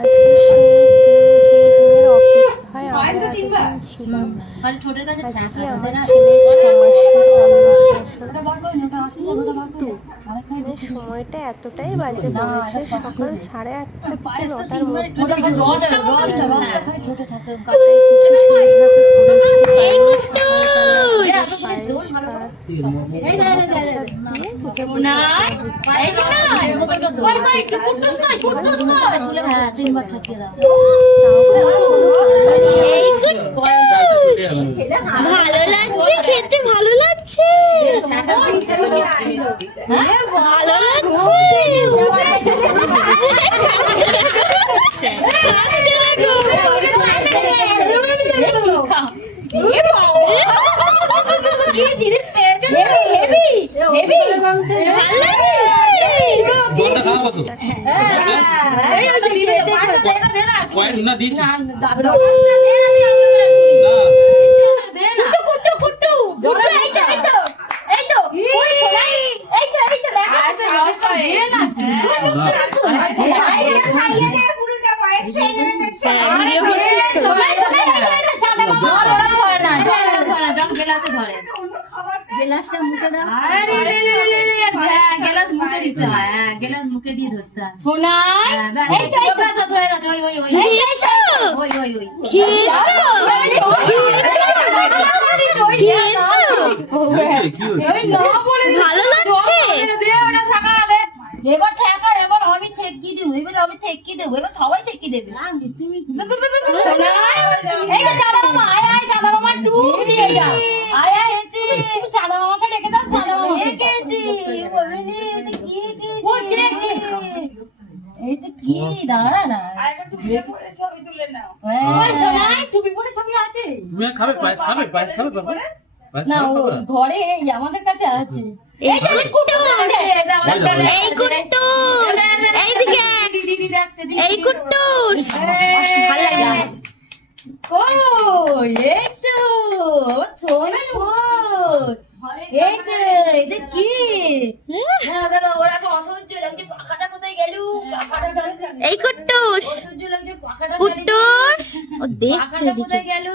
আজকে সেই দিন, যেই দিনের অপেক্ষায় আমরা এতদিন ছিলাম। আজকে আমার ছেলের 6 মাসের অন্নপ্রাশন। কিন্তু সময়টা এতটাই বাজে পড়েছে, সকাল 8:30 থেকে 9টার মধ্যে কিছু সেইভাবে করে উঠতে পারিনি। সকালবেলা ভালো লাগছে খেতে, ভালো লাগছে, ভালো লাগছে। কি জিনিস পেয়েছে? হেভি হেভি ভালো লাগছে। বলটা খাওয়া কত? কয়েন না দিচ্ছি না গ্লাসটা মুখে দাও। গ্লাস মুখে দিতে হয়, গ্লাস মুখে দিয়ে ধরতে হয়। সোনা এই তো হয়ে গেছে, ওই ওই ওই খেয়েছো, ওই ওই ওই খেয়েছো, ভালো লাগছে। এবার ঠেকা, এবার আমি ঠেকি দেবো, এবার আমি ঠেকি দেবো, এবার সবাই ঠেকি দেবে। তুমি এই চাঁদা মামা, আয় আয় চাঁদা মামা টু দিয়ে যা, আয় আয় এসে তুমি চাঁদা মামাকে ডেকে দাও। চাঁদা মামা এসেছি বলিনি, এটা কি এই তো কি দাঁড়া না, ছবি তুলে নাও। সোনাই টুপি পরে ছবি আছে, তুমি খাবে পায়েস, খাবে পায়েস, খাবে বাবা না ঘরে আমাদের কাছে আছে। এই কুট্টুস, এই কুট্টুস, এইদিকে এই কুট্টুস, ভালো লাগে। ও এই তো সোনা গো, এই তো এটা কি? ওরা অসহ্য লাগছে, পাখাটা কোথায় গেল? এই কুট্টুস, কুট্টুস ও দেখছে, কোথায় গেল?